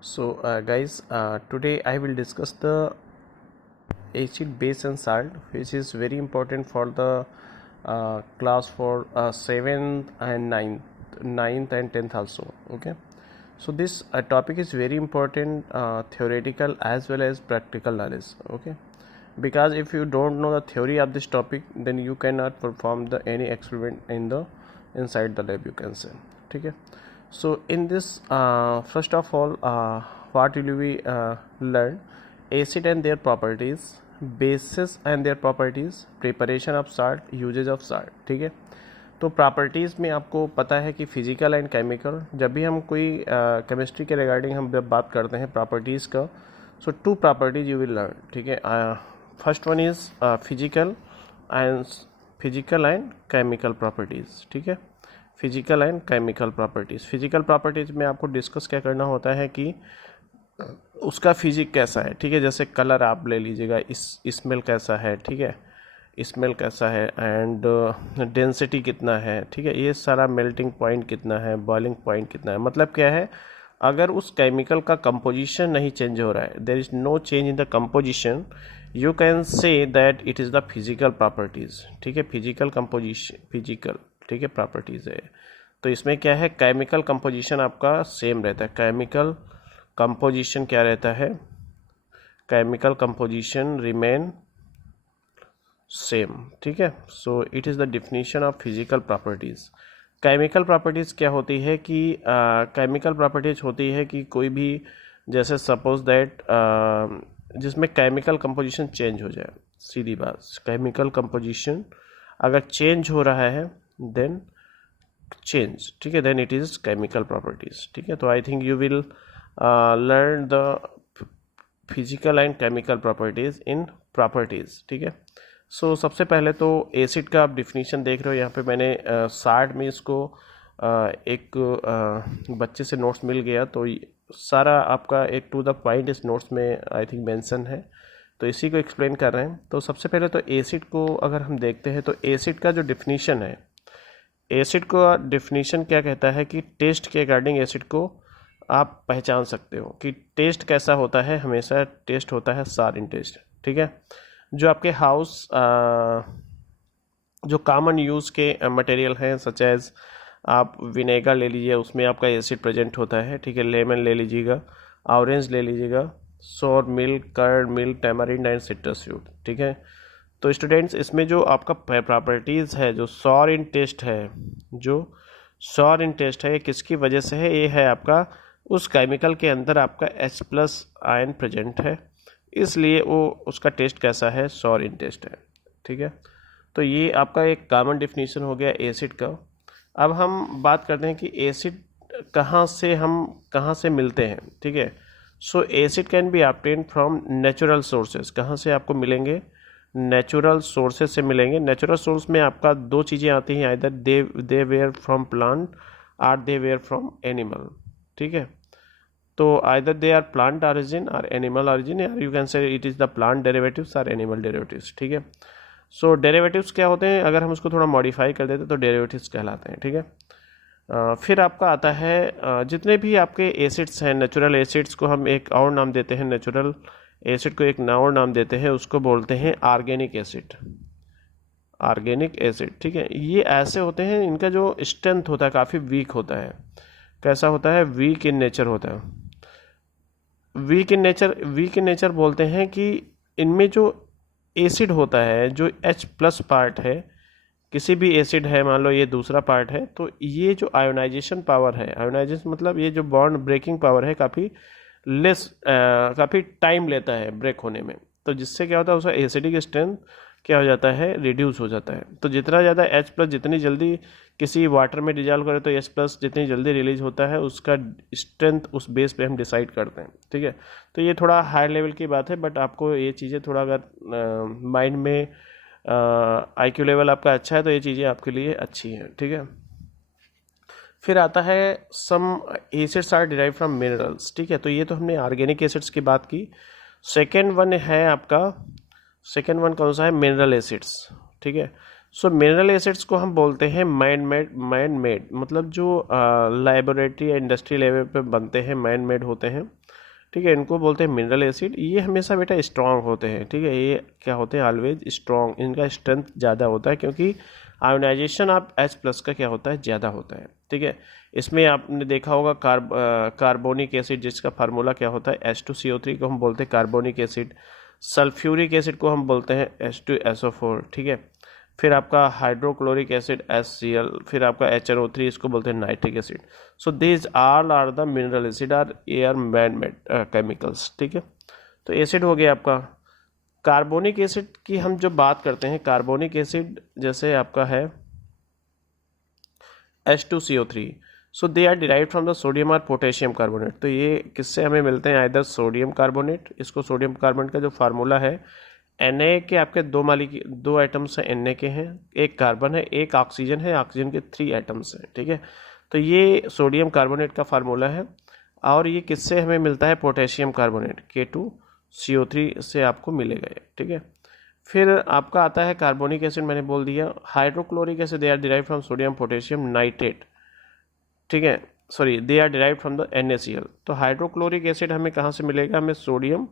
So, guys, today I will discuss the acid, base, and salt, which is very important for the class for 7th and 9th and 10th also. Okay, so this topic is very important, theoretical as well as practical knowledge. Okay, because if you don't know the theory of this topic, then you cannot perform the any experiment in the inside the lab, you can say. Okay, so in this first of all, what will we learn? Acid and their properties, bases and their properties, preparation of salt, usage of salt. ठीक है, तो properties में आपको पता है कि physical and chemical, जब भी हम कोई केमिस्ट्री के रिगार्डिंग हम जब बात करते हैं प्रॉपर्टीज़ का, so two properties you will learn. ठीक है, first one is physical and chemical properties. ठीक है, physical and chemical properties. Physical properties में आपको डिस्कस क्या करना होता है कि उसका फिजिक कैसा है. ठीक है, जैसे कलर आप ले लीजिएगा, स्मेल कैसा है. ठीक है, स्मेल कैसा है एंड डेंसिटी कितना है. ठीक है, ये सारा मेल्टिंग पॉइंट कितना है, बॉइलिंग पॉइंट कितना है. मतलब क्या है, अगर उस केमिकल का कंपोजिशन नहीं चेंज हो रहा है, there is no change in the composition, you can say that it is the physical properties. ठीक है, फिजिकल कंपोजिशन, फिजिकल, ठीक है, प्रॉपर्टीज़ है. तो इसमें क्या है, केमिकल कंपोजिशन आपका सेम रहता है. केमिकल कंपोजिशन क्या रहता है, केमिकल कंपोजिशन रिमेन सेम. ठीक है, so it is the definition of physical properties. Chemical properties क्या होती है कि केमिकल प्रॉपर्टीज़ होती है कि कोई भी, जैसे सपोज दैट जिसमें केमिकल कंपोजिशन चेंज हो जाए. सीधी बात, केमिकल कंपोजिशन अगर चेंज हो रहा है देन चेंज. ठीक है, then it is chemical properties. ठीक है, तो I think you will learn the physical and chemical properties in properties. ठीक है, सो सबसे पहले तो एसिड का आप डिफिनीशन देख रहे हो. यहाँ पे मैंने साइड में इसको एक बच्चे से नोट्स मिल गया, तो सारा आपका एक टू द पॉइंट इस नोट्स में आई थिंक मेंशन है, तो इसी को एक्सप्लेन कर रहे हैं. तो सबसे पहले तो एसिड को अगर हम देखते हैं तो एसिड का जो डिफिनीशन है, एसिड का डिफिनीशन क्या कहता है कि टेस्ट के अकॉर्डिंग एसिड को आप पहचान सकते हो कि टेस्ट कैसा होता है. हमेशा टेस्ट होता है सार इन टेस्ट. ठीक है, जो आपके हाउस जो कॉमन यूज़ के मटेरियल हैं, सच एज आप विनेगर ले लीजिए, उसमें आपका एसिड प्रेजेंट होता है. ठीक है, लेमन ले लीजिएगा, ऑरेंज ले लीजिएगा, sour milk, curd milk, tamarind and citrus fruit. ठीक है, तो स्टूडेंट्स इसमें जो आपका प्रॉपर्टीज़ है, जो सॉर इन टेस्ट है, जो सॉर इन टेस्ट है, ये किसकी वजह से है, ये है आपका उस केमिकल के अंदर आपका H+ आयन प्रेजेंट है, इसलिए वो उसका टेस्ट कैसा है, सॉर इन टेस्ट है. ठीक है, तो ये आपका एक कॉमन डिफिनीशन हो गया एसिड का. अब हम बात करते हैं कि एसिड कहाँ से मिलते हैं. ठीक है, सो acid can be obtain from natural sources. कहाँ से आपको मिलेंगे, नेचुरल सोर्सेज से मिलेंगे. नेचुरल सोर्स में आपका दो चीज़ें आती हैं, either they were from plant और दे वेयर फ्रॉम एनिमल. ठीक है, तो either they are plant origin और एनिमल ऑरिजिन, या you can say it is the plant derivatives और एनिमल डेरिवेटिव्स. ठीक है, सो डेरिवेटिव्स क्या होते हैं, अगर हम उसको थोड़ा मॉडिफाई कर देते तो डेरिवेटिव्स कहलाते हैं. ठीक है, फिर आपका आता है जितने भी आपके एसिड्स हैं, नेचुरल एसिड्स को हम एक और नाम देते हैं, नेचुरल एसिड को एक और नाम देते हैं, उसको बोलते हैं ऑर्गेनिक एसिड. Organic acid. ठीक है, ये ऐसे होते हैं, इनका जो स्ट्रेंथ होता है काफ़ी वीक होता है. कैसा होता है, वीक इन नेचर होता है. वीक इन नेचर बोलते हैं कि इनमें जो एसिड होता है, जो H+ पार्ट है, किसी भी एसिड है, मान लो ये दूसरा पार्ट है, तो ये जो आयोनाइजेशन पावर है, आयोनाइजेशन मतलब ये जो बॉन्ड ब्रेकिंग पावर है, काफ़ी टाइम लेता है ब्रेक होने में. तो जिससे क्या होता है, उसका एसिडिक स्ट्रेंथ क्या हो जाता है, रिड्यूस हो जाता है. तो जितना ज़्यादा H+ जितनी जल्दी किसी वाटर में डिजॉल्व करे तो H+ जितनी जल्दी रिलीज होता है, उसका स्ट्रेंथ उस बेस पे हम डिसाइड करते हैं. ठीक है, तो ये थोड़ा हाई लेवल की बात है, बट आपको ये चीज़ें थोड़ा अगर माइंड में IQ लेवल आपका अच्छा है तो ये चीज़ें आपके लिए अच्छी हैं. ठीक है, फिर आता है some acids are derive from minerals. ठीक है, तो ये तो हमने ऑर्गेनिक एसिड्स की बात की. सेकेंड वन कौन सा है, मिनरल एसिड्स. ठीक है, सो मिनरल एसिड्स को हम बोलते हैं मैन मेड, मतलब जो लैबोरेटरी या इंडस्ट्री लेवल पे बनते हैं, मैन मेड होते हैं, ठीक है, इनको बोलते हैं मिनरल एसिड। ये हमेशा बेटा स्ट्रांग होते हैं, ठीक है, ये क्या होते हैं, ऑलवेज स्ट्रांग, इनका स्ट्रेंथ ज़्यादा होता है क्योंकि आयोनाइजेशन ऑफ H+ का क्या होता है, ज़्यादा होता है, ठीक है। इसमें आपने देखा होगा कार्बोनिक एसिड, जिसका फार्मूला क्या होता है, H2CO3 को हम बोलते हैं कार्बोनिक एसिड, सल्फ्यूरिक एसिड को हम बोलते हैं H2SO4, ठीक है। फिर आपका हाइड्रोक्लोरिक एसिड HCl, फिर आपका HNO3, इसको बोलते हैं nitric acid. So these all are the mineral acid are air man made chemicals, ठीक है। तो एसिड हो गया आपका। कार्बोनिक एसिड की हम जो बात करते हैं, कार्बोनिक एसिड जैसे आपका है H2CO3, so they are derived from the sodium और पोटेशियम कार्बोनेट। तो ये किससे हमें मिलते हैं, आइदर सोडियम कार्बोनेट, इसको सोडियम कार्बोनेट का जो फार्मूला है, Na के आपके दो एटम्स हैं, Na के हैं, एक कार्बन है, एक ऑक्सीजन है, ऑक्सीजन के 3 एटम्स हैं, ठीक है। तो ये सोडियम कार्बोनेट का फार्मूला है। और ये किससे हमें मिलता है, पोटेशियम कार्बोनेट K2CO3 से आपको मिलेगा ये, ठीक है। फिर आपका आता है कार्बोनिक एसिड, मैंने बोल दिया। Hydrochloric acid they are derive from sodium potassium nitrate, ठीक है, sorry, they are derive from the NaCl। तो हाइड्रोक्लोरिक एसिड हमें कहाँ से मिलेगा, हमें सोडियम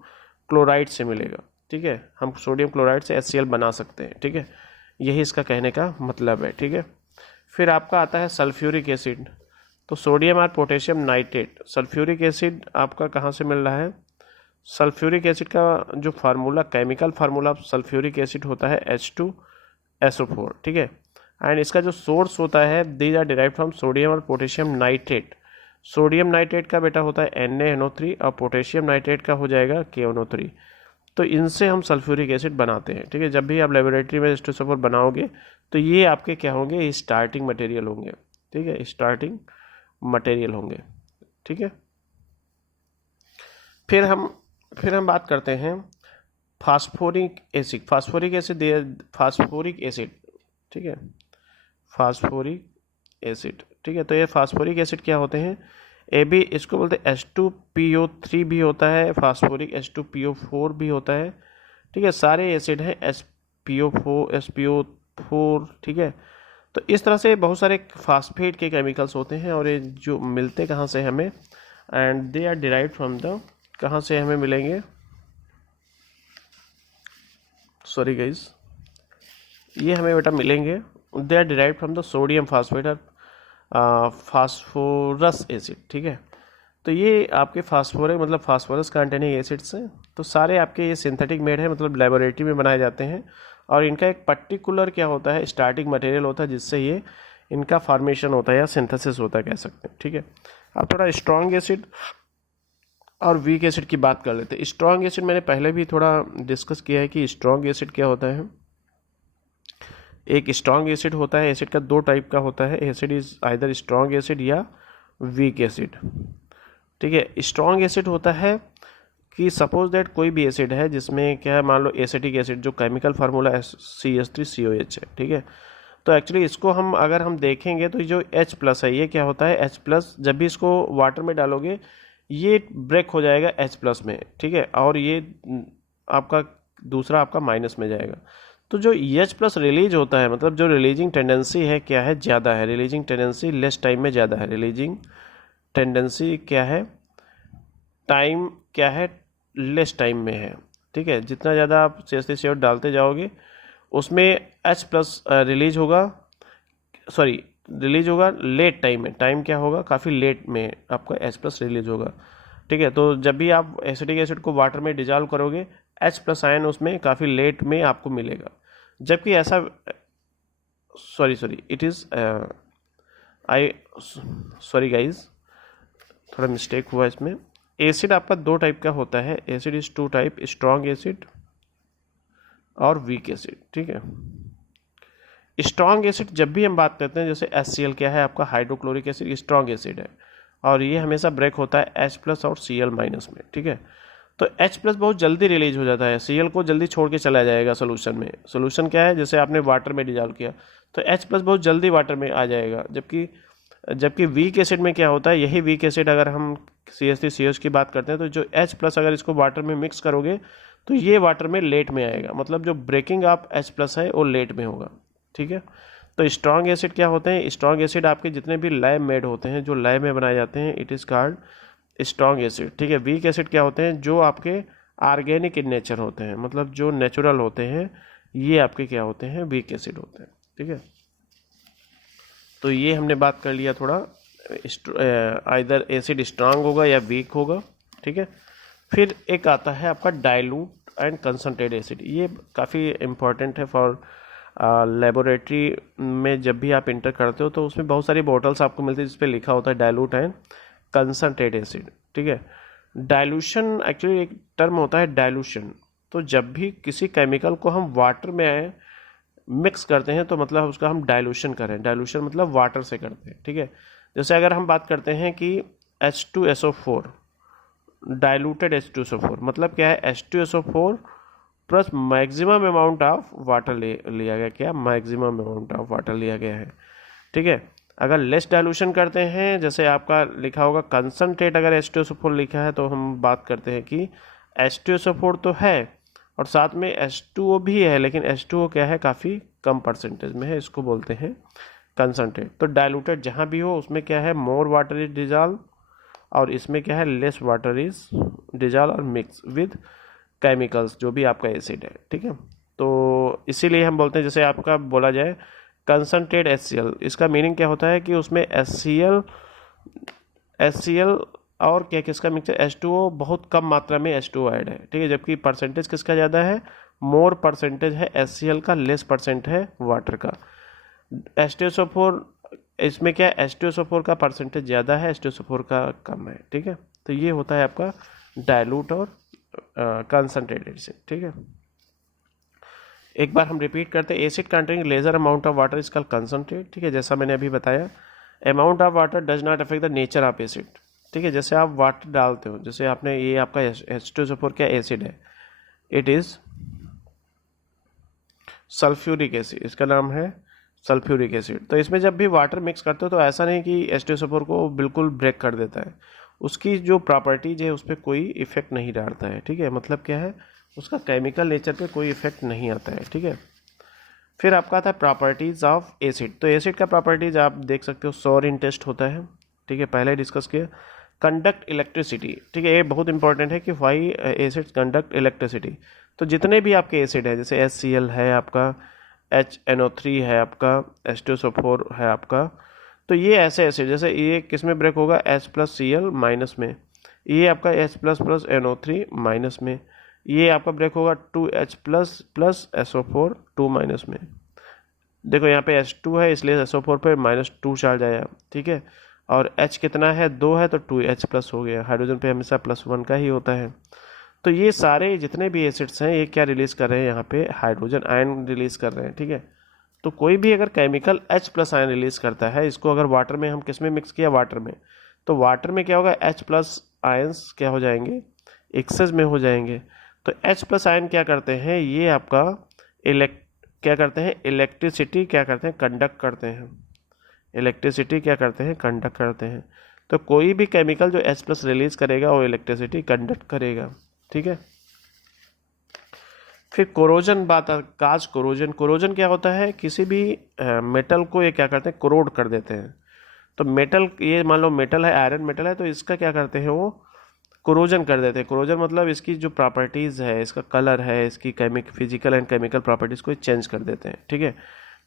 क्लोराइड से मिलेगा, ठीक है। हम सोडियम क्लोराइड से HCl बना सकते हैं, ठीक है, यही इसका कहने का मतलब है, ठीक है। फिर आपका आता है सल्फ्यूरिक एसिड। तो सोडियम और पोटेशियम नाइट्रेट, सल्फ्यूरिक एसिड आपका कहाँ से मिल रहा है, सल्फ्यूरिक एसिड का जो formula, chemical formula sulphuric acid होता है H2SO4, ठीक है। एंड इसका जो सोर्स होता है, these are derive from sodium और पोटेशियम नाइट्रेट। सोडियम नाइट्रेट का बेटा होता है NaNO3 और पोटेशियम नाइट्रेट का हो जाएगा KNO3। तो इनसे हम सल्फ्यूरिक एसिड बनाते हैं, ठीक है। जब भी आप लेबोरेटरी में H2SO4 बनाओगे तो ये आपके क्या होंगे, स्टार्टिंग मटेरियल होंगे, ठीक है, स्टार्टिंग मटेरियल होंगे, ठीक है। फिर हम बात करते हैं फास्फोरिक एसिड। फास्फोरिक एसिड, ठीक है, फास्फोरिक एसिड, ठीक है। तो ये फास्फोरिक एसिड क्या होते हैं, ए भी इसको बोलते हैं H2PO3 भी होता है, फास्फोरिक H2PO4 भी होता है, ठीक है। सारे एसिड हैं SPO4, ठीक है। तो इस तरह से बहुत सारे फास्फेट के केमिकल्स होते हैं और ये जो मिलते कहाँ से हमें, and they are derived from the, कहाँ से हमें मिलेंगे, सॉरी गाइस, ये हमें बेटा मिलेंगे, they are derived from the sodium phosphate और फास्फोरस एसिड, ठीक है। तो ये आपके मतलब फास्फोरस कंटेनिंग एसिड्स हैं। तो सारे आपके ये सिंथेटिक मेड है, मतलब लेबोरेटरी में बनाए जाते हैं और इनका एक पर्टिकुलर क्या होता है, स्टार्टिंग मटेरियल होता है जिससे ये इनका फॉर्मेशन होता है या सिंथेसिस होता है, कह सकते हैं, ठीक है। अब थोड़ा स्ट्रॉन्ग एसिड और वीक एसिड की बात कर लेते हैं। स्ट्रॉन्ग एसिड मैंने पहले भी थोड़ा डिस्कस किया है कि स्ट्रॉन्ग एसिड क्या होता है। एक स्ट्रॉन्ग एसिड होता है, एसिड का 2 टाइप का होता है, acid is either strong acid या वीक एसिड, ठीक है। स्ट्रॉन्ग एसिड होता है कि सपोज दैट कोई भी एसिड है जिसमें क्या है, मान लो एसिटिक एसिड, जो केमिकल फार्मूला CH3COH है, ठीक है। तो एक्चुअली इसको अगर हम देखेंगे तो जो H+ है, ये क्या होता है, H+, जब भी इसको वाटर में डालोगे ये ब्रेक हो जाएगा H+ में, ठीक है, और ये आपका दूसरा आपका माइनस में जाएगा। तो जो H+ रिलीज होता है, मतलब जो रिलीजिंग टेंडेंसी है क्या है, ज़्यादा है, रिलीजिंग टेंडेंसी लेस टाइम में ज़्यादा है, रिलीजिंग टेंडेंसी क्या है, टाइम क्या है, लेस टाइम में है, ठीक है। जितना ज़्यादा आप CH3COH डालते जाओगे उसमें H+ रिलीज होगा लेट टाइम में, टाइम क्या होगा, काफ़ी लेट में आपका H+ रिलीज होगा, ठीक है। तो जब भी आप एसिटिक एसिड को वाटर में डिजॉल्व करोगे H+ आयन उसमें काफ़ी लेट में आपको मिलेगा, जबकि ऐसा सॉरी गाइज, थोड़ा मिस्टेक हुआ इसमें। एसिड आपका 2 टाइप का होता है, acid is 2 type, strong acid और वीक एसिड, ठीक है। स्ट्रॉन्ग एसिड जब भी हम बात करते हैं, जैसे HCl क्या है आपका, हाइड्रोक्लोरिक एसिड, स्ट्रॉन्ग एसिड है और ये हमेशा ब्रेक होता है H+ और Cl- में, ठीक है। तो H+ बहुत जल्दी रिलीज हो जाता है, Cl को जल्दी छोड़ के चला जाएगा सोल्यूशन में। सोल्यूशन क्या है, जैसे आपने वाटर में डिजॉल्व किया तो H+ बहुत जल्दी वाटर में आ जाएगा, जबकि वीक एसिड में क्या होता है, यही वीक एसिड अगर हम CH3COH की बात करते हैं तो जो H+ अगर इसको वाटर में मिक्स करोगे तो ये वाटर में लेट में आएगा, मतलब जो ब्रेकिंग ऑफ H+ है वो लेट में होगा, ठीक है। तो स्ट्रॉन्ग एसिड क्या होते हैं? स्ट्रॉन्ग एसिड आपके जितने भी लैब मेड होते हैं, जो लैब में बनाए जाते हैं, it is called strong acid, ठीक है। वीक एसिड क्या होते हैं? जो आपके ऑर्गेनिक इन नेचर होते हैं, मतलब जो नेचुरल होते हैं, ये आपके क्या होते हैं? वीक एसिड होते हैं, ठीक है। तो ये हमने बात कर लिया थोड़ा, आइदर एसिड स्ट्रांग होगा या वीक होगा, ठीक है। फिर एक आता है आपका डाइल्यूट एंड कंसनट्रेट एसिड। ये काफ़ी इम्पॉर्टेंट है फॉर लेबोरेटरी में। जब भी आप इंटर करते हो तो उसमें बहुत सारी बॉटल्स आपको मिलती है जिस पे लिखा होता है डाइल्यूट एंड कंसनट्रेट एसिड, ठीक है। डाइल्यूशन एक्चुअली एक टर्म होता है डाइल्यूशन। तो जब भी किसी केमिकल को हम वाटर में मिक्स करते हैं तो मतलब उसका हम डाइल्यूशन करें। डाइल्यूशन मतलब वाटर से करते हैं, ठीक है। जैसे अगर हम बात करते हैं कि H2SO4, डाइल्यूटेड H2SO4 मतलब क्या है? H2SO4 plus maximum amount of water लिया गया। क्या? मैक्सिमम अमाउंट ऑफ वाटर लिया गया है, ठीक है। अगर लेस डाइल्यूशन करते हैं, जैसे आपका लिखा होगा कंसनट्रेट, अगर H2SO4 लिखा है तो हम बात करते हैं कि H2SO4 तो है और साथ में H2O भी है, लेकिन H2O क्या है? काफ़ी कम परसेंटेज में है, इसको बोलते हैं कंसनट्रेट। तो डाइल्यूटेड जहाँ भी हो उसमें क्या है? मोर वाटर इज डिजॉल्व, और इसमें क्या है? लेस वाटर इज डिजॉल्व और मिक्स विद केमिकल्स, जो भी आपका एसिड है, ठीक है। तो इसीलिए हम बोलते हैं, जैसे आपका बोला जाए कंसनट्रेट HCl, इसका मीनिंग क्या होता है कि उसमें HCl और क्या किसका मिक्सचर? H2O बहुत कम मात्रा में H2O ऐड है, ठीक है। जबकि परसेंटेज किसका ज़्यादा है? मोर परसेंटेज है HCl का, लेस परसेंट है वाटर का। H2SO4, इसमें क्या है? H2SO4 का परसेंटेज ज़्यादा है, H2SO4 का कम है, ठीक है। तो ये होता है आपका डाइल्यूट और कंसनट्रेट एसिड, ठीक है। एक बार हम रिपीट करते हैं, acid containing lesser amount of water is called concentrate, ठीक है। जैसा मैंने अभी बताया, amount of water does not affect the nature of acid, ठीक है। जैसे आप वाटर डालते हो, जैसे आपने ये आपका H2SO4 क्या एसिड है? इट इज सल्फ्यूरिक एसिड, इसका नाम है सल्फ्यूरिक एसिड। तो इसमें जब भी वाटर मिक्स करते हो तो ऐसा नहीं कि H2SO4 को बिल्कुल ब्रेक कर देता है, उसकी जो प्रॉपर्टीज है उस पर कोई इफेक्ट नहीं डालता है, ठीक है। मतलब क्या है? उसका केमिकल नेचर पे कोई इफेक्ट नहीं आता है, ठीक है। फिर आपका आता है प्रॉपर्टीज ऑफ एसिड। तो एसिड का प्रॉपर्टीज आप देख सकते हो, सोरिन टेस्ट होता है, ठीक है, पहले डिस्कस किया। कंडक्ट इलेक्ट्रिसिटी, ठीक है, ये बहुत इंपॉर्टेंट है कि वाई एसिड कंडक्ट इलेक्ट्रिसिटी। तो जितने भी आपके एसिड है, जैसे HCl है आपका, HNO3 है आपका, H2SO4 है आपका, तो ये ऐसे एसिड, जैसे ये किस में ब्रेक होगा? H+Cl माइनस में, ये आपका H++NO3 माइनस में, ये आपका ब्रेक होगा 2H++SO4 2 माइनस में। देखो यहाँ पे H2 है इसलिए SO4 पे -2 चार्ज आया, ठीक है। और H कितना है? 2 है तो 2H+ हो गया। हाइड्रोजन पे हमेशा +1 का ही होता है। तो ये सारे जितने भी एसिड्स हैं ये क्या रिलीज कर रहे हैं? यहाँ पे हाइड्रोजन आयन रिलीज कर रहे हैं, ठीक है। तो कोई भी अगर केमिकल H+ आयन रिलीज करता है, इसको अगर वाटर में हम किस में मिक्स किया? वाटर में। तो वाटर में क्या होगा? H+ आयन्स क्या हो जाएंगे? एक्सेस में हो जाएंगे। तो H+ आयन क्या करते हैं? ये आपका क्या करते हैं? इलेक्ट्रिसिटी क्या करते हैं? कंडक्ट करते हैं। इलेक्ट्रिसिटी क्या करते हैं? कंडक्ट करते हैं। तो कोई भी केमिकल जो H+ रिलीज करेगा वो इलेक्ट्रिसिटी कंडक्ट करेगा, ठीक है। फिर कोरोजन बात, काज कोरोजन। कोरोजन क्या होता है? किसी भी मेटल को ये क्या करते हैं? कोरोड कर देते हैं। तो मेटल, ये मान लो मेटल है, आयरन मेटल है, तो इसका क्या करते हैं? वो कोरोजन कर देते हैं। कोरोजन मतलब इसकी जो प्रॉपर्टीज़ है, इसका कलर है, इसकी फिजिकल एंड केमिकल प्रॉपर्टीज़ को चेंज कर देते हैं, ठीक है,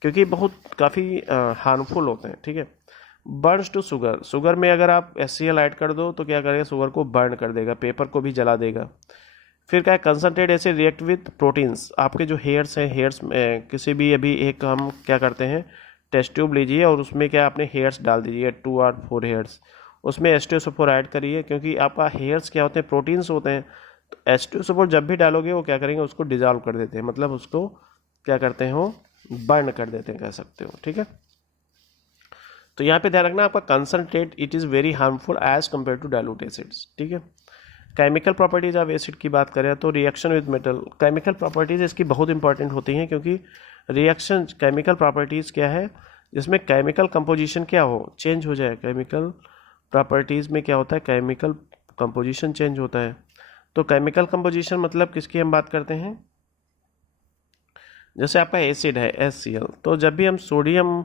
क्योंकि बहुत काफ़ी हार्मफुल होते हैं, ठीक है। Burns to sugar. शुगर में अगर आप HCl ऐड कर दो तो क्या करेगा? शुगर को बर्न कर देगा, पेपर को भी जला देगा। फिर क्या है? कंसनट्रेट ऐसे रिएक्ट विद प्रोटीन्स। आपके जो हेयर्स हैं, हेयर्स में किसी भी, अभी एक हम क्या करते हैं, टेस्ट ट्यूब लीजिए और उसमें क्या अपने हेयर्स डाल दीजिए, 2 और 4 हेयर्स, उसमें H2SO4 ऐड करिए, क्योंकि आपका हेयर्स क्या होते हैं? प्रोटीन्स होते हैं। तो H2SO4 जब भी डालोगे वो क्या करेंगे? उसको डिजॉल्व कर देते हैं, मतलब उसको क्या करते हैं? वो बर्न कर देते हैं, कह सकते हो, ठीक है। तो यहाँ पे ध्यान रखना, आपका concentrate it is very harmful as compare to dilute acids, ठीक है। केमिकल प्रॉपर्टीज ऑफ एसिड की बात करें तो reaction with metal, chemical properties इसकी बहुत इंपॉर्टेंट होती हैं, क्योंकि रिएक्शन, केमिकल प्रॉपर्टीज क्या है? जिसमें केमिकल कंपोजिशन क्या हो? चेंज हो जाए। केमिकल प्रॉपर्टीज में क्या होता है? केमिकल कंपोजिशन चेंज होता है। तो केमिकल कंपोजिशन मतलब किसकी हम बात करते हैं? जैसे आपका एसिड है HCl, तो जब भी हम सोडियम,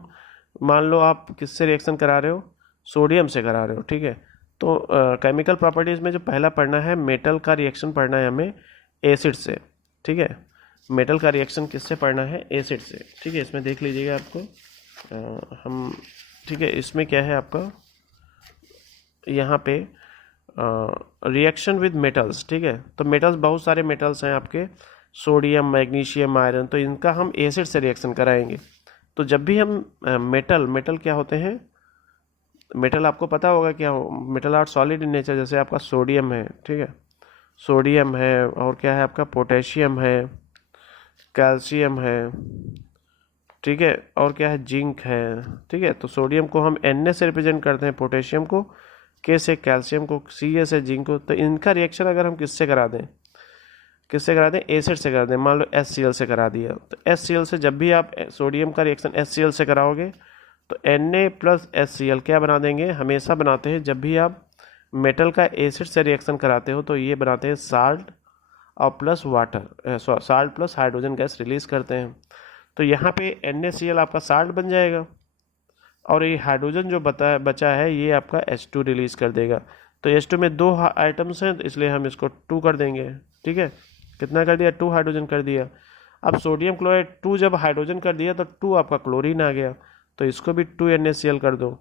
मान लो आप किससे रिएक्शन करा रहे हो, सोडियम से करा रहे हो, ठीक है। तो केमिकल प्रॉपर्टीज़ में जो पहला पढ़ना है, मेटल का रिएक्शन पढ़ना है हमें एसिड से, ठीक है। मेटल का रिएक्शन किससे पढ़ना है, एसिड से, ठीक है। इसमें देख लीजिएगा आपको हम, ठीक है, इसमें क्या है आपका यहाँ पे रिएक्शन विद मेटल्स, ठीक है। तो मेटल्स, बहुत सारे मेटल्स हैं आपके, सोडियम, मैग्नीशियम, आयरन, तो इनका हम एसिड से रिएक्शन कराएंगे। तो जब भी हम मेटल क्या होते हैं, मेटल आपको पता होगा क्या हो, metal are solid in nature. जैसे आपका सोडियम है, ठीक है, सोडियम है, और क्या है आपका पोटेशियम है, कैल्शियम है, ठीक है, और क्या है, जिंक है, ठीक है। तो सोडियम को हम Na से रिप्रेजेंट करते हैं, पोटेशियम को K से, कैल्शियम को Ca से, जिंक को। तो इनका रिएक्शन अगर हम किससे करा दें, एसिड से करा दें, मान लो HCl से करा दिया, तो HCl से जब भी आप सोडियम का रिएक्शन HCl से कराओगे तो Na प्लस HCl क्या बना देंगे, हमेशा बनाते हैं जब भी आप मेटल का एसिड से रिएक्शन कराते हो तो ये बनाते हैं साल्ट और plus water, salt plus hydrogen gas release करते हैं। तो यहाँ पे NaCl आपका साल्ट बन जाएगा, और ये हाइड्रोजन जो बचा है ये आपका H2 रिलीज कर देगा। तो H2 में 2 आइटम्स हैं, तो इसलिए हम इसको 2 कर देंगे, ठीक है। कितना कर दिया, 2 हाइड्रोजन कर दिया। अब सोडियम क्लोराइड 2 जब हाइड्रोजन कर दिया तो 2 आपका क्लोरीन आ गया, तो इसको भी 2 NaCl कर दो।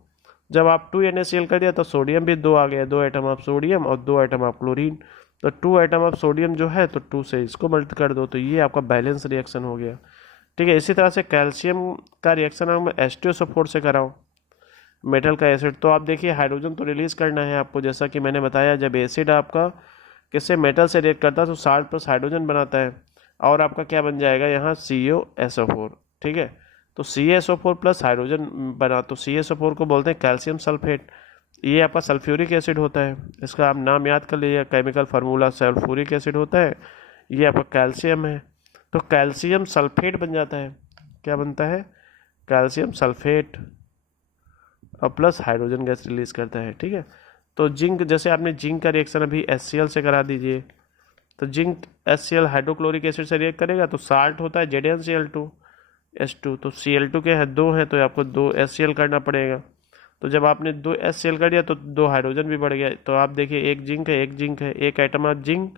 जब आप 2 NaCl कर दिया तो सोडियम भी 2 आ गया, 2 आइटम ऑफ सोडियम और 2 आइटम ऑफ क्लोरीन। तो 2 आइटम ऑफ सोडियम जो है तो 2 से इसको मल्ट कर दो, तो ये आपका बैलेंस रिएक्शन हो गया, ठीक है। इसी तरह से कैल्शियम का रिएक्शन हम H2SO4 से कराओ, मेटल का एसिड। तो आप देखिए हाइड्रोजन तो रिलीज करना है आपको, जैसा कि मैंने बताया, जब एसिड आपका किससे, मेटल से रिएक्ट करता है तो साल्ट प्लस हाइड्रोजन बनाता है, और आपका क्या बन जाएगा यहाँ COSO4, ठीक है। तो CaSO4 प्लस हाइड्रोजन बना, तो CaSO4 को बोलते हैं कैल्शियम सल्फेट। ये आपका सल्फ्यूरिक एसिड होता है, इसका आप नाम याद कर लीजिए, केमिकल फार्मूला सल्फ्यूरिक एसिड होता है, ये आपका कैल्शियम है। तो कैल्शियम सल्फेट बन जाता है, क्या बनता है, कैल्शियम सल्फेट, और प्लस हाइड्रोजन गैस रिलीज करता है, ठीक है। तो जिंक, जैसे आपने जिंक का रिएक्शन अभी HCl से करा दीजिए, तो जिंक HCl हाइड्रोक्लोरिक एसिड से रिएक्ट करेगा तो साल्ट होता है ZnCl2 H2, तो Cl2 के है 2 है, तो आपको 2 HCl करना पड़ेगा। तो जब आपने 2 HCl कर दिया तो 2 हाइड्रोजन भी बढ़ गया। तो आप देखिए एक जिंक है, एक आइटम ऑफ जिंक,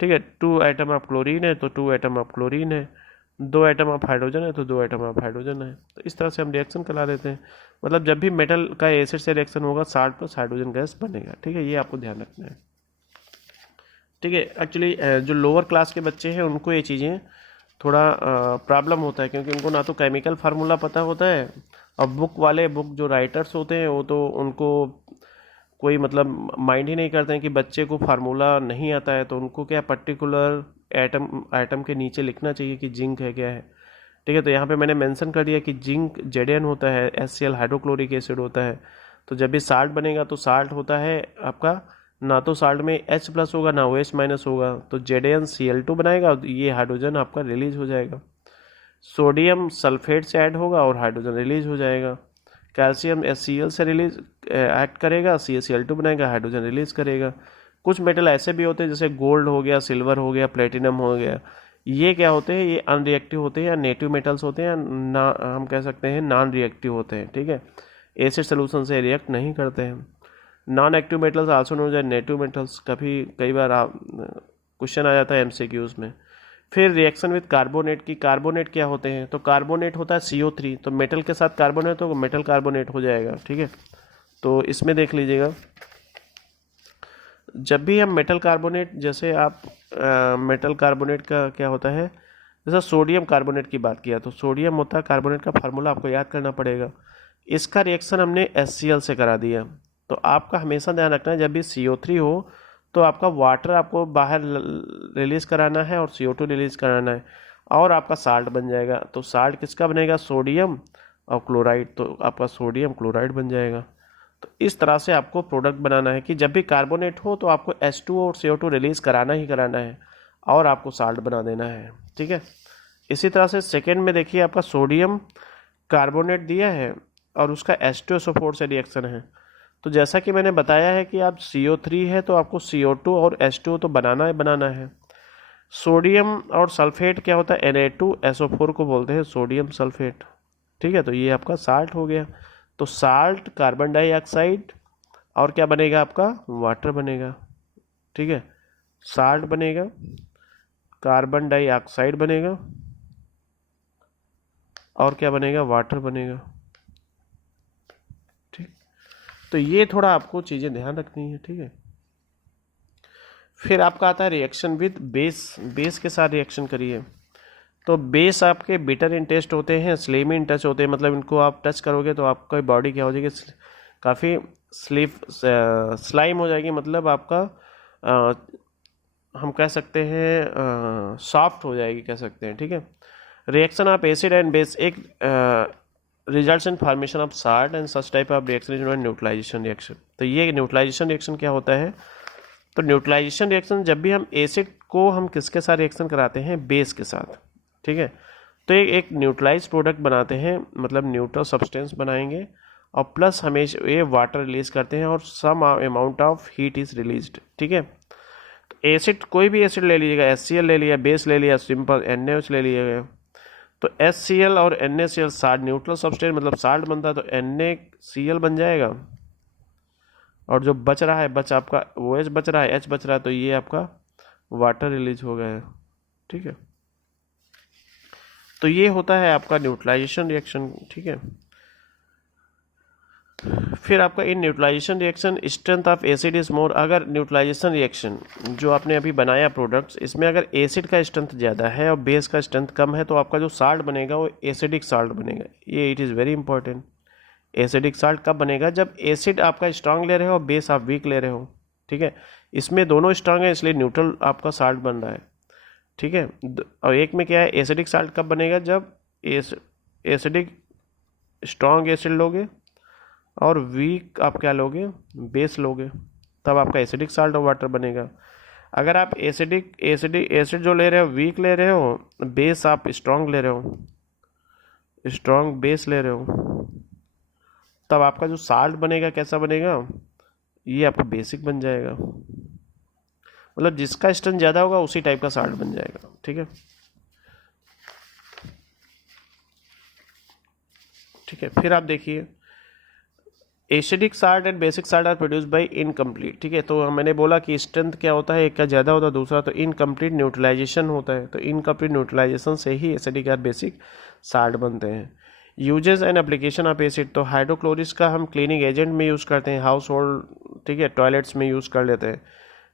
ठीक है, 2 आइटम ऑफ क्लोरीन है तो 2 आइटम ऑफ क्लोरीन है, 2 आइटम ऑफ हाइड्रोजन है तो 2 आइटम ऑफ हाइड्रोजन है। तो इस तरह से हम रिएक्शन करा देते हैं, मतलब जब भी मेटल का एसिड से रिएक्शन होगा साल्ट प्लस हाइड्रोजन गैस बनेगा, ठीक है। ये आपको ध्यान रखना है, ठीक है। एक्चुअली जो लोअर क्लास के बच्चे हैं उनको ये चीज़ें थोड़ा प्रॉब्लम होता है, क्योंकि उनको ना तो केमिकल फार्मूला पता होता है, और बुक जो राइटर्स होते हैं वो तो उनको कोई मतलब माइंड ही नहीं करते हैं कि बच्चे को फार्मूला नहीं आता है, तो उनको क्या पर्टिकुलर आइटम के नीचे लिखना चाहिए कि जिंक है क्या है, ठीक है। तो यहाँ पे मैंने मेंशन कर दिया कि जिंक Zn होता है, HCl हाइड्रोक्लोरिक एसिड होता है। तो जब भी साल्ट बनेगा तो साल्ट होता है आपका, ना तो साल्ट में H प्लस होगा ना OH माइनस होगा, तो ZnCl2 बनाएगा, ये हाइड्रोजन आपका रिलीज हो जाएगा। सोडियम सल्फेट से ऐड होगा और हाइड्रोजन रिलीज हो जाएगा। कैल्शियम HCl से रिलीज एक्ट करेगा, CaCl2 बनाएगा, हाइड्रोजन रिलीज करेगा। कुछ मेटल ऐसे भी होते हैं जैसे गोल्ड हो गया, सिल्वर हो गया, प्लेटिनम हो गया, ये क्या होते हैं, ये अनरिएक्टिव होते हैं या नेटिव मेटल्स होते हैं, या ना हम कह सकते हैं नॉन रिएक्टिव होते हैं, ठीक है। एसिड सोल्यूशन से रिएक्ट नहीं करते हैं। Non active metals also known as native metals, कई बार क्वेश्चन आ जाता है MCQs में। फिर रिएक्शन विद कार्बोनेट की, कार्बोनेट क्या होते हैं, तो कार्बोनेट होता है CO3, तो मेटल के साथ कार्बोनेट तो मेटल कार्बोनेट हो जाएगा, ठीक है। तो इसमें देख लीजिएगा, जब भी हम मेटल कार्बोनेट, जैसे आप मेटल कार्बोनेट का क्या होता है, जैसा सोडियम कार्बोनेट की बात किया, तो सोडियम होता है कार्बोनेट का फार्मूला आपको याद करना पड़ेगा। इसका रिएक्शन हमने HCl से करा दिया, तो आपका हमेशा ध्यान रखना है जब भी CO3 हो तो आपका वाटर आपको बाहर रिलीज कराना है और CO2 रिलीज कराना है, और आपका साल्ट बन जाएगा। तो साल्ट किसका बनेगा, सोडियम और क्लोराइड, तो आपका सोडियम क्लोराइड बन जाएगा। तो इस तरह से आपको प्रोडक्ट बनाना है कि जब भी कार्बोनेट हो तो आपको H2 और CO2 रिलीज कराना ही कराना है, और आपको साल्ट बना देना है, ठीक है। इसी तरह से सेकेंड में देखिए, आपका सोडियम कार्बोनेट दिया है और उसका H2SO4 से रिएक्शन है। तो जैसा कि मैंने बताया है कि आप CO3 है तो आपको CO2 और H2 तो बनाना है। सोडियम और सल्फेट क्या होता है, Na2SO4 को बोलते हैं सोडियम सल्फेट। ठीक है, तो ये आपका साल्ट हो गया। तो साल्ट, कार्बन डाइऑक्साइड और क्या बनेगा आपका, वाटर बनेगा। ठीक है, साल्ट बनेगा, कार्बन डाइऑक्साइड बनेगा और क्या बनेगा, वाटर बनेगा। ठीक, तो ये थोड़ा आपको चीज़ें ध्यान रखनी है। ठीक है, फिर आपका आता है रिएक्शन विद बेस। बेस के साथ रिएक्शन करिए। तो बेस आपके बिटर इन टेस्ट होते हैं, स्लेमी इन टच होते हैं, मतलब इनको आप टच करोगे तो आपका बॉडी क्या हो जाएगी, काफ़ी स्लाइम हो जाएगी, मतलब आपका हम कह सकते हैं सॉफ्ट हो जाएगी, कह सकते हैं। ठीक है, reaction of acid and base एक results in formation of salt and such type of reaction is known neutralisation reaction. तो ये न्यूट्रलाइजेशन रिएक्शन क्या होता है, तो न्यूट्रलाइजेशन रिएक्शन जब भी हम एसिड को हम किसके साथ रिएक्शन कराते हैं, बेस के साथ। ठीक है, तो एक न्यूट्रलाइज प्रोडक्ट बनाते हैं, मतलब न्यूट्रल सब्सटेंस बनाएंगे और प्लस हमेशा ये वाटर रिलीज करते हैं और some amount of heat is released. ठीक है, तो एसिड, कोई भी एसिड ले लीजिएगा, HCl ले लिया, बेस ले लिया, सिंपल NaOH ले लिएगा। तो HCl और NaCl साल्ट, न्यूट्रल सब्सटेंस मतलब साल्ट बनता है, तो NaCl बन जाएगा और जो बच रहा है, आपका OH बच रहा है, H बच रहा है, तो ये आपका वाटर रिलीज हो गया है। ठीक है, तो ये होता है आपका न्यूट्रलाइजेशन रिएक्शन। ठीक है, फिर आपका in neutralisation reaction strength of acid is more. अगर न्यूट्रलाइजेशन रिएक्शन जो आपने अभी बनाया प्रोडक्ट्स, इसमें अगर एसिड का स्ट्रेंथ ज़्यादा है और बेस का स्ट्रेंथ कम है, तो आपका जो साल्ट बनेगा वो एसिडिक साल्ट बनेगा। ये it is very important. Acidic salt कब बनेगा, जब एसिड आपका स्ट्रांग ले रहे हो, बेस आप वीक ले रहे हो। ठीक है, इसमें दोनों स्ट्रांग है, इसलिए न्यूट्रल आपका साल्ट बन रहा है। ठीक है, और एक में क्या है, एसिडिक साल्ट कब बनेगा, जब एसिडिक स्ट्रांग एसिड लोगे और वीक आप क्या लोगे, बेस लोगे, तब आपका एसिडिक साल्ट और वाटर बनेगा। अगर आप एसिड जो ले रहे हो वीक ले रहे हो, बेस आप स्ट्रांग ले रहे हो, स्ट्रांग बेस ले रहे हो, तब आपका जो साल्ट बनेगा कैसा बनेगा, ये आपका बेसिक बन जाएगा। मतलब जिसका स्ट्रेंथ ज़्यादा होगा उसी टाइप का साल्ट बन जाएगा। ठीक है, ठीक है, फिर आप देखिए acidic salt and basic salt are produce by incomplete. ठीक है, तो मैंने बोला कि स्ट्रेंथ क्या होता है, एक का ज़्यादा होता है, दूसरा तो इनकम्प्लीट न्यूट्रलाइजेशन होता है। तो इनकम्प्लीट न्यूट्रलाइजेशन से ही एसिडिक और बेसिक साल्ट बनते हैं। Uses and application of acid, तो हाइड्रोक्लोरिस का हम क्लीनिंग एजेंट में यूज़ करते हैं, हाउस होल्ड, ठीक है, टॉयलेट्स में यूज़ कर लेते हैं।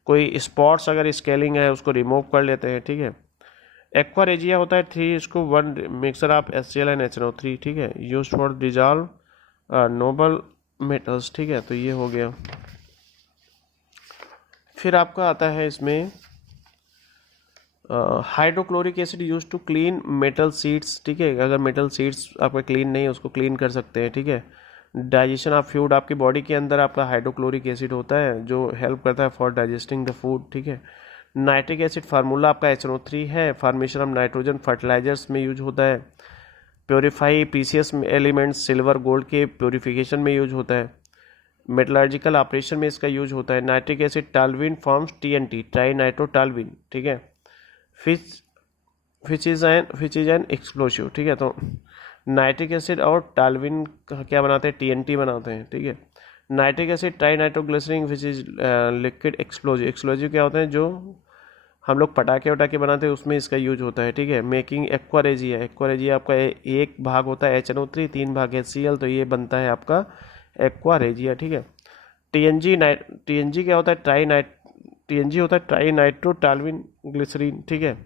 कोई स्पॉट्स अगर स्केलिंग है उसको रिमूव कर लेते हैं। ठीक है, एक्वा रेजिया होता है 3 इसको 1 mixer of HCl and HNO3। ठीक है, use for dissolve noble metals. ठीक है, तो ये हो गया। फिर आपका आता है इसमें hydrochloric acid use to clean metal sheets. ठीक है, अगर मेटल सीड्स आपका क्लीन नहीं है उसको क्लीन कर सकते हैं। ठीक है, डाइजेशन ऑफ फूड, आपकी बॉडी के अंदर आपका हाइड्रोक्लोरिक एसिड होता है जो हेल्प करता है फॉर डाइजेस्टिंग द फूड। ठीक है, नाइट्रिक एसिड फार्मूला आपका HNO3 है, फार्मेशन ऑफ नाइट्रोजन फर्टिलाइजर्स में यूज होता है। Purify precious elements, silver gold के प्योरीफिकेशन में यूज होता है। मेटलर्जिकल ऑपरेशन में इसका यूज होता है। Nitric acid toluene forms TNT, trinitrotoluene. ठीक है, फिच इज एन एक्सप्लोसिव। ठीक है, तो नाइट्रिक एसिड और टालविन क्या बनाते हैं, TNT बनाते हैं। ठीक है, nitric acid trinitroglycerine which is liquid explosive. Explosive क्या होते हैं, जो हम लोग पटाखे वटाखे बनाते हैं उसमें इसका यूज होता है। ठीक है, मेकिंग एक्वारेजिया। एक्वारेजिया आपका एक भाग होता है HNO3, 3 भाग HCl, तो ये बनता है आपका एक्वारेजिया। ठीक है, TNG क्या होता है, TNG होता है ट्राई नाइट्रोटालविन ग्लिसरीन। ठीक है,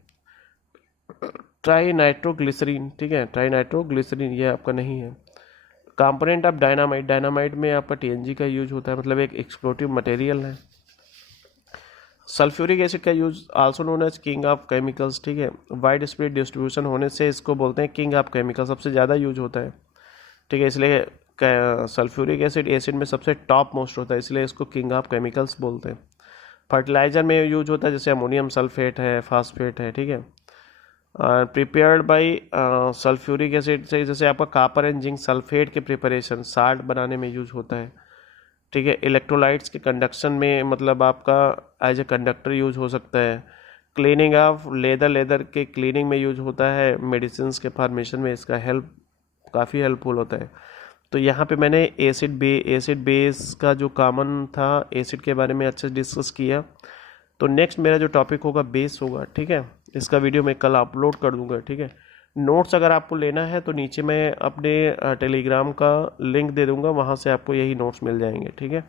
ट्राई नाइट्रोग्लिसरीन। ठीक है, ट्राई नाइट्रोग्लिसरीन ये आपका नहीं है। कंपोनेंट ऑफ डायनामाइट, डायनामाइट में आपका TNG का यूज होता है, मतलब एक एक्सप्लोटिव मटेरियल है। सल्फ्यूरिक एसिड का use also known as king of chemicals. ठीक है, वाइड स्प्रेड डिस्ट्रीब्यूशन होने से इसको बोलते हैं किंग ऑफ केमिकल, सबसे ज़्यादा यूज होता है। ठीक है, इसलिए सल्फ्यूरिक एसिड में सबसे टॉप मोस्ट होता है, इसलिए इसको किंग ऑफ केमिकल्स बोलते हैं। फर्टिलाइजर में यूज होता है, जैसे अमोनियम सल्फेट है, फास्फेट है। ठीक है, प्रिपेयर्ड बाई सल्फ्यूरिक एसिड से, जैसे आपका कापर एंड जिंक सल्फेट के प्रिपरेशन साल्ट बनाने में यूज होता है। ठीक है, इलेक्ट्रोलाइट्स के कंडक्शन में, मतलब आपका एज ए कंडक्टर यूज हो सकता है। क्लीनिंग ऑफ लेदर के क्लीनिंग में यूज होता है, मेडिसिन के फार्मेशन में इसका काफ़ी हेल्पफुल होता है। तो यहाँ पे मैंने एसिड बेस का जो कॉमन था एसिड के बारे में अच्छे से डिस्कस किया। तो नेक्स्ट मेरा जो टॉपिक होगा बेस होगा, ठीक है। इसका वीडियो मैं कल अपलोड कर दूंगा, ठीक है। नोट्स अगर आपको लेना है तो नीचे मैं अपने टेलीग्राम का लिंक दे दूंगा, वहाँ से आपको यही नोट्स मिल जाएंगे, ठीक है।